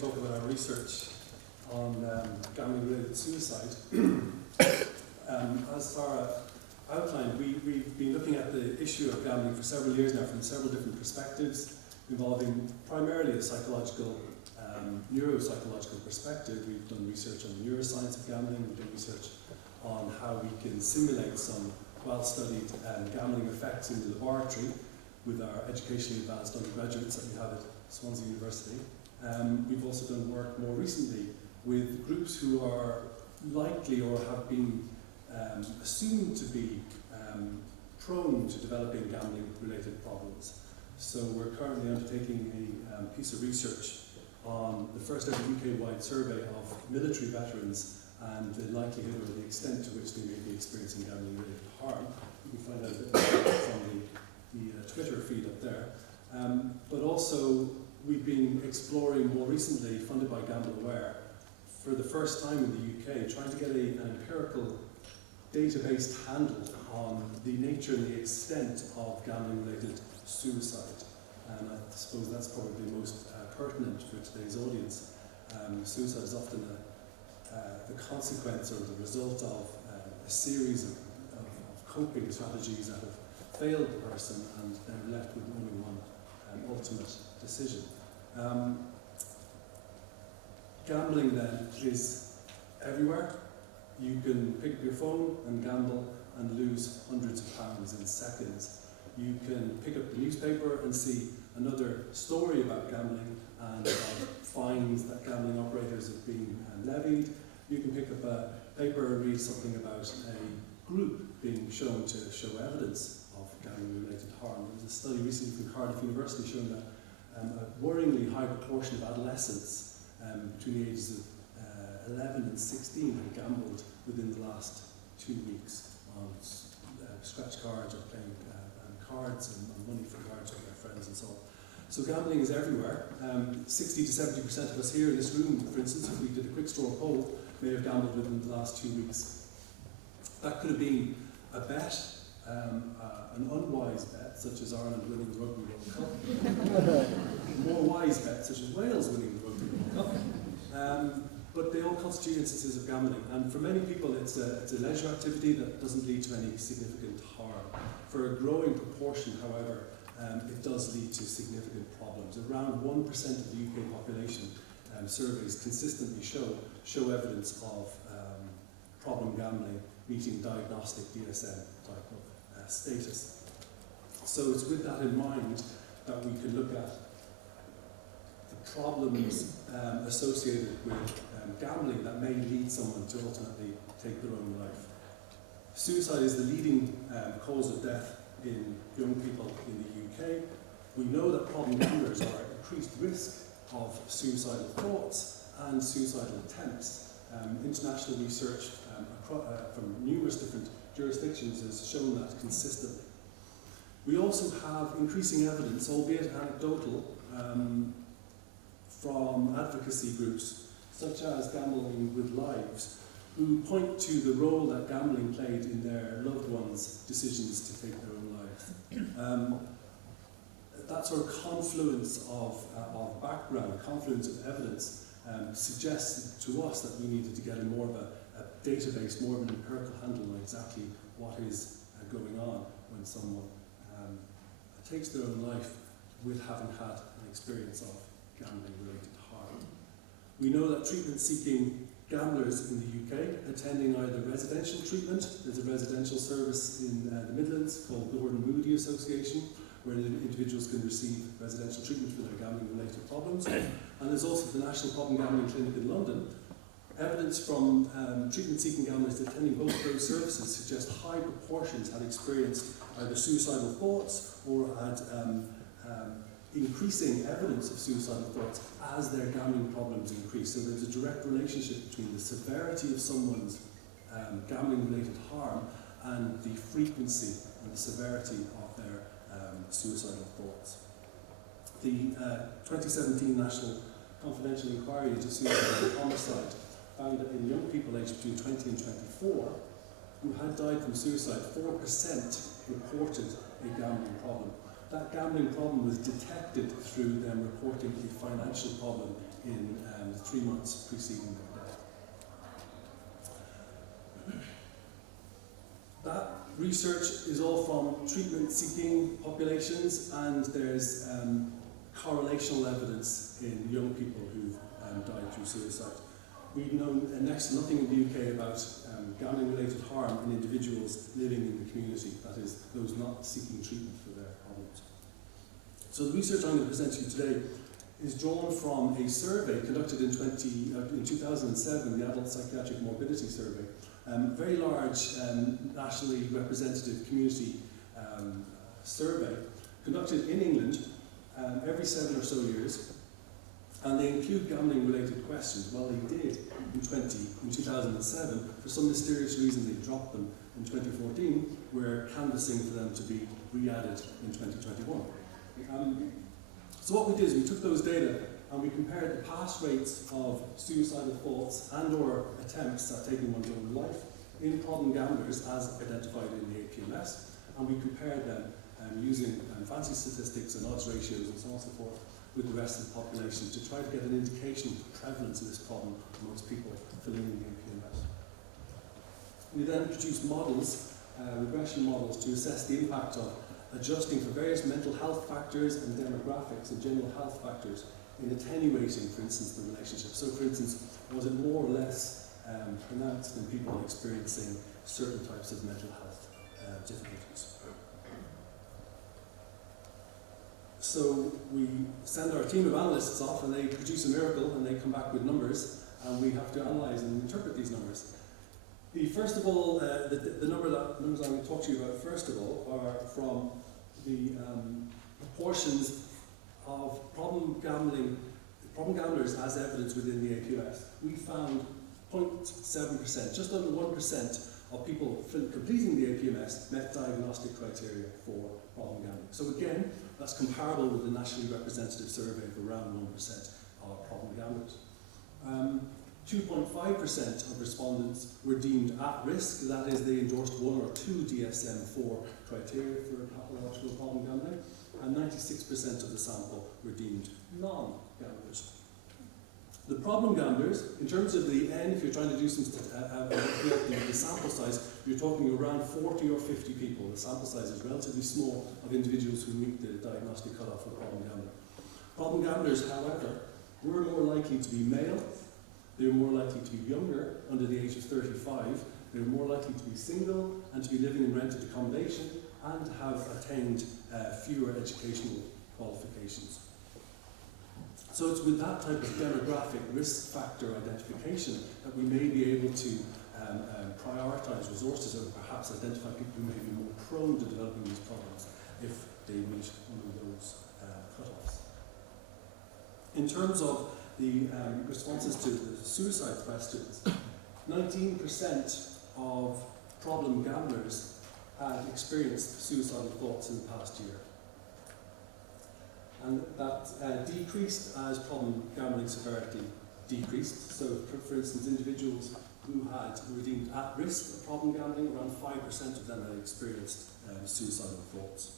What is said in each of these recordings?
talk about our research on gambling-related suicide. As Sarah outlined, we've been looking at the issue of gambling for several years now from several different perspectives, involving primarily a psychological, neuropsychological perspective. We've done research on the neuroscience of gambling, we've done research on how we can simulate some well-studied gambling effects in the laboratory with our educationally advanced undergraduates that we have at Swansea University. We've also done work more recently with groups who are likely or have been assumed to be prone to developing gambling-related problems. So we're currently undertaking a piece of research on the first ever UK-wide survey of military veterans and the likelihood or the extent to which they may be experiencing gambling-related harm. You can find out a bit more from the Twitter feed up there. But also, we've been exploring more recently, funded by Gamble Aware, for the first time in the UK, trying to get an empirical database handle on the nature and the extent of gambling-related suicide. And I suppose that's probably most pertinent for today's audience. Suicide is often the consequence or the result of a series of coping strategies that have failed the person and they're left with only one ultimate decision. Gambling then is everywhere. You can pick up your phone and gamble and lose hundreds of pounds in seconds. You can pick up the newspaper and see another story about gambling and fines that gambling operators have been levied. You can pick up a paper and read something about a group being shown to show evidence of gambling-related harm. There was a study recently from Cardiff University showing that a worryingly high proportion of adolescents between the ages of 11 and 16 had gambled within the last 2 weeks on scratch cards or playing cards and money for cards with their friends and so on. So gambling is everywhere. 60 to 70% of us here in this room, for instance, if we did a quick straw poll, may have gambled within the last 2 weeks. That could have been a bet, an unwise bet, such as Ireland winning the Rugby World Cup, more wise bets, such as Wales winning the Rugby World Cup. But they all constitute instances of gambling, and for many people it's a leisure activity that doesn't lead to any significant harm. For a growing proportion, however, it does lead to significant problems. Around 1% of the UK population surveys consistently show evidence of problem gambling meeting diagnostic DSM type of status. So it's with that in mind that we can look at the problems associated with gambling that may lead someone to ultimately take their own life. Suicide is the leading cause of death in young people in the UK. We know that problem gamblers are at increased risk of suicidal thoughts and suicidal attempts. International research from numerous different jurisdictions has shown that consistently. We also have increasing evidence, albeit anecdotal, from advocacy groups such as Gambling with Lives, who point to the role that gambling played in their loved ones' decisions to take their own lives. That sort of confluence of background, confluence of evidence, suggests to us that we needed to get more of a database, more of an empirical handle on exactly what is going on when someone takes their own life with having had an experience of gambling-related harm. We know that treatment-seeking gamblers in the UK attending either residential treatment, there's a residential service in the Midlands called Gordon Moody Association, where individuals can receive residential treatment for their gambling-related problems. And there's also the National Problem Gambling Clinic in London. Evidence from treatment-seeking gamblers attending both those services suggest high proportions had experienced either suicidal thoughts or had increasing evidence of suicidal thoughts as their gambling problems increase. So there's a direct relationship between the severity of someone's gambling-related harm and the frequency and the severity of their suicidal thoughts. The 2017 National Confidential Inquiry into Suicide and Homicide found that in young people aged between 20 and 24 who had died from suicide, 4% reported a gambling problem. That gambling problem was detected through them reporting a financial problem in the 3 months preceding their death. That research is all from treatment-seeking populations, and there's correlational evidence in young people who've died through suicide. We've known next to nothing in the UK about gambling-related harm in individuals living in the community, that is, those not seeking treatment for their problems. So the research I'm going to present to you today is drawn from a survey conducted in 2007, the Adult Psychiatric Morbidity Survey. Very large, nationally representative community survey conducted in England every 7 or so years, and they include gambling-related questions. Well, they did in 2007. For some mysterious reason, they dropped them in 2014. We're canvassing for them to be re-added in 2021. So what we did is we took those data and we compared the past rates of suicidal thoughts and or attempts at taking one's own life in problem gamblers as identified in the APMS, and we compared them using fancy statistics and odds ratios and so on and so forth with the rest of the population to try to get an indication of the prevalence of this problem amongst people filling in the APMS. We then produced models, regression models, to assess the impact of adjusting for various mental health factors and demographics and general health factors in attenuating, for instance, the relationship. So, for instance, was it more or less pronounced in people experiencing certain types of mental health difficulties? So we send our team of analysts off and they produce a miracle and they come back with numbers, and we have to analyse and interpret these numbers. First of all, the numbers I'm going to talk to you about first of all are from the proportions of problem gamblers as evidence within the AQS. We found 0.7%, just under 1% of people completing the APMS met diagnostic criteria for problem gambling. So again, that's comparable with the nationally representative survey of around 1% of problem gamblers. 2.5% of respondents were deemed at risk, that is, they endorsed 1 or 2 DSM-4 criteria for pathological problem gambling, and 96% of the sample were deemed non-gamblers. The problem gamblers, in terms of the N, if you're trying to do some the sample size, you're talking around 40 or 50 people. The sample size is relatively small of individuals who meet the diagnostic cutoff for problem gambler. Problem gamblers, however, were more likely to be male, they were more likely to be younger, under the age of 35, they were more likely to be single and to be living in rented accommodation and have attained fewer educational qualifications. So it's with that type of demographic risk factor identification that we may be able to prioritise resources or perhaps identify people who may be more prone to developing these problems if they meet one of those cutoffs. In terms of the responses to the suicide questions, 19% of problem gamblers had experienced suicidal thoughts in the past year. And that decreased as problem gambling severity decreased. So, for instance, individuals who were deemed at risk of problem gambling, around 5% of them had experienced suicidal thoughts.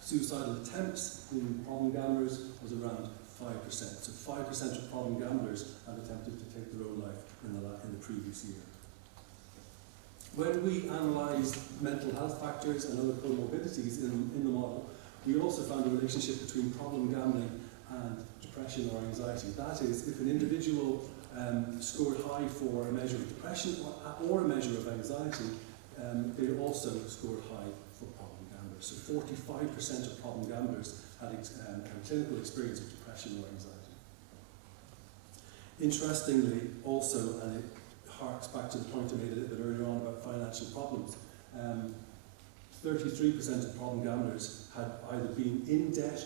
Suicidal attempts in problem gamblers was around 5%. So 5% of problem gamblers had attempted to take their own life in the previous year. When we analysed mental health factors and other comorbidities in the model, we also found a relationship between problem gambling and depression or anxiety. That is, if an individual scored high for a measure of depression or a measure of anxiety, they also scored high for problem gamblers. So 45% of problem gamblers had clinical experience of depression or anxiety. Interestingly, also, and it harks back to the point I made a little bit earlier on about financial problems, 33% of problem gamblers had either been in debt,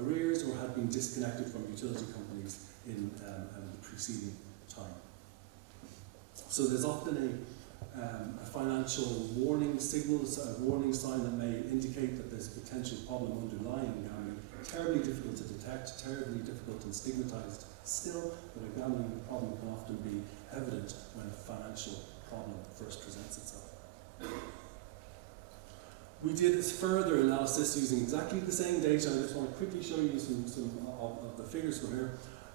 arrears, or had been disconnected from utility companies in the preceding time. So there's often a financial warning signal, a warning sign that may indicate that there's a potential problem underlying gambling. Terribly difficult to detect, terribly difficult and stigmatized still, but a gambling problem can often be evident when a financial problem first presents itself. We did this further analysis using exactly the same data. I just want to quickly show you some of the figures from here.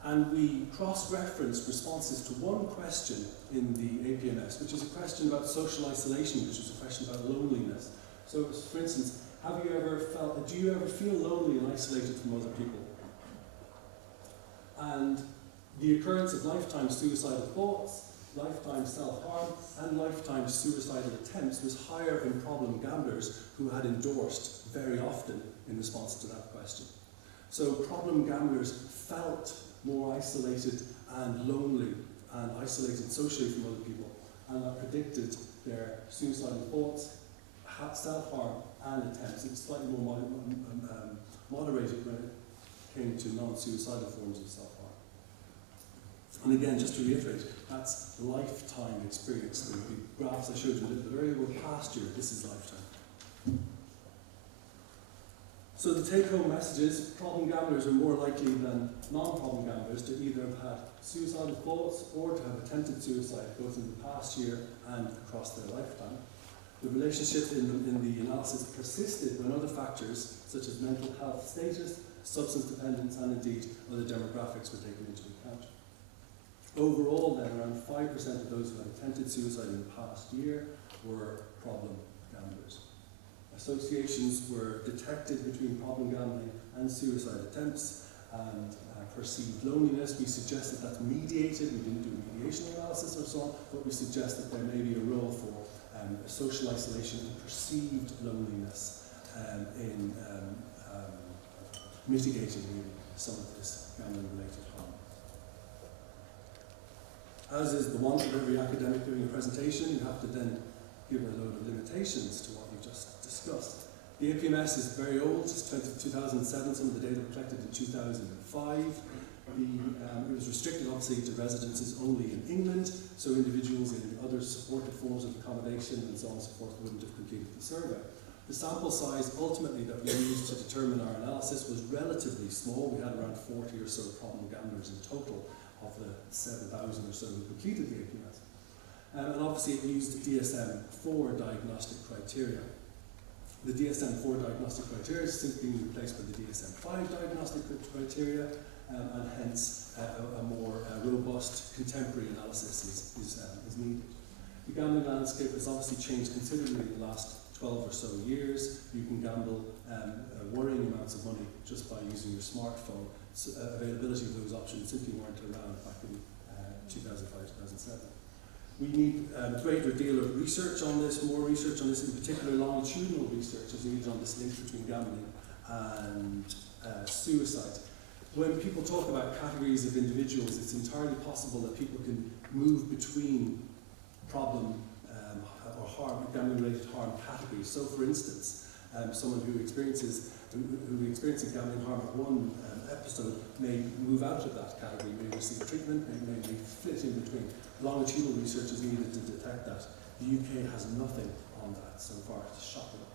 And we cross-referenced responses to one question in the APMS, which is a question about social isolation, which is a question about loneliness. So, for instance, do you ever feel lonely and isolated from other people? And the occurrence of lifetime suicidal thoughts, lifetime self-harm, and lifetime suicidal attempts was higher in problem gamblers who had endorsed very often in response to that question. So problem gamblers felt more isolated and lonely and isolated socially from other people, and that predicted their suicidal thoughts, self-harm, and attempts. It's slightly more moderated when it came to non-suicidal forms of self-harm. And again, just to reiterate, that's lifetime experience. The graphs I showed you a little bit earlier were past year. This is lifetime. So the take-home message is problem gamblers are more likely than non-problem gamblers to either have had suicidal thoughts or to have attempted suicide both in the past year and across their lifetime. The relationship in the analysis persisted when other factors such as mental health status, substance dependence, and indeed other demographics were taken into account. Overall then, around 5% of those who had attempted suicide in the past year were problem gamblers. Associations were detected between problem gambling and suicide attempts and perceived loneliness. We suggested that's mediated. We didn't do a mediation analysis or so on, but we suggest that there may be a role for social isolation and perceived loneliness in mitigating some of this gambling-related harm. As is the want of every academic doing a presentation, you have to then give a load of limitations to what you just discussed. The APMS is very old, it's 2007, some of the data were collected in 2005. It was restricted obviously to residences only in England, so individuals in other supported forms of accommodation and so on and so forth wouldn't have completed the survey. The sample size ultimately that we used to determine our analysis was relatively small. We had around 40 or so problem gamblers in total of the 7,000 or so who completed the APMS. And obviously it used DSM-4 diagnostic criteria. The DSM-4 diagnostic criteria is simply being replaced by the DSM-5 diagnostic criteria, and hence a more robust contemporary analysis is needed. The gambling landscape has obviously changed considerably in the last 12 or so years. You can gamble worrying amounts of money just by using your smartphone. Availability of those options simply weren't around back in 2005-2007. We need a greater deal of research on this, more research on this, in particular longitudinal research is needed on this link between gambling and suicide. When people talk about categories of individuals, it's entirely possible that people can move between problem or harm, gambling-related harm categories. So, for instance, someone who experiences gambling harm at one episode may move out of that category, may receive treatment, may fit in between. Longitudinal research is needed to detect that. The UK has nothing on that so far. It's shocking.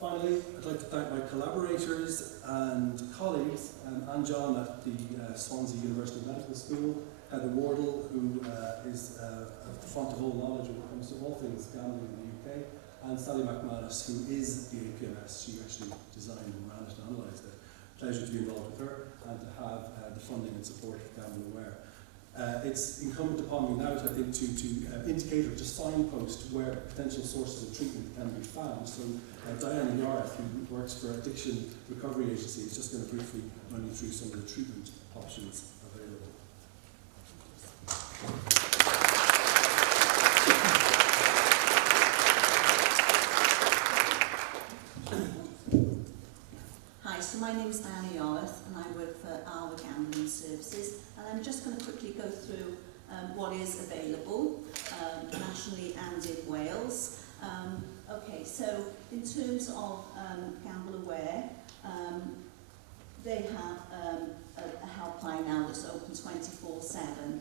Finally, I'd like to thank my collaborators and colleagues, Anne John at the Swansea University Medical School, Heather Wardle, who is at the font of all knowledge when it comes to all things gambling in the UK, and Sally McManus, who is the APMS. She actually designed and ran it and analysed it. Pleasure to be involved with her and to have the funding and support of Gambling Aware. It's incumbent upon me now, I think, to indicate or to signpost where potential sources of treatment can be found. So Diana Yarth, who works for Addiction Recovery Agency, is just going to briefly run you through some of the treatment options available. Hi, so my name is Diana Yarth and I work for our Gambling Services, and I'm just going to quickly go through what is available nationally and in Wales. Okay, so in terms of Gamble Aware, they have a helpline now that's open 24/7.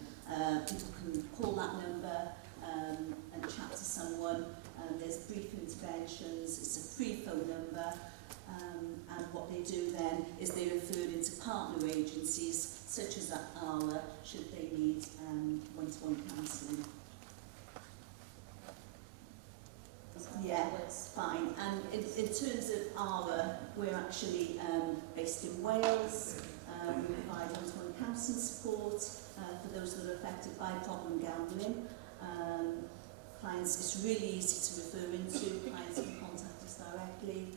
People can call that number and chat to someone. There's brief interventions. It's a free phone number. And what they do then is they refer into partner agencies such as ALA should they need one-to-one counselling. Yeah, it's fine. And in terms of ALA, we're actually based in Wales. guidance and support for those that are affected by problem gambling. Clients, it's really easy to refer into. Clients can contact us directly,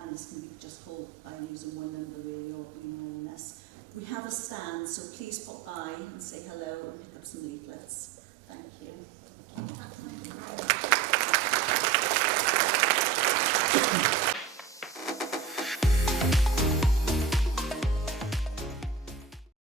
and this can be just called by using one number really, or emailing us. We have a stand, so please pop by and say hello and pick up some leaflets.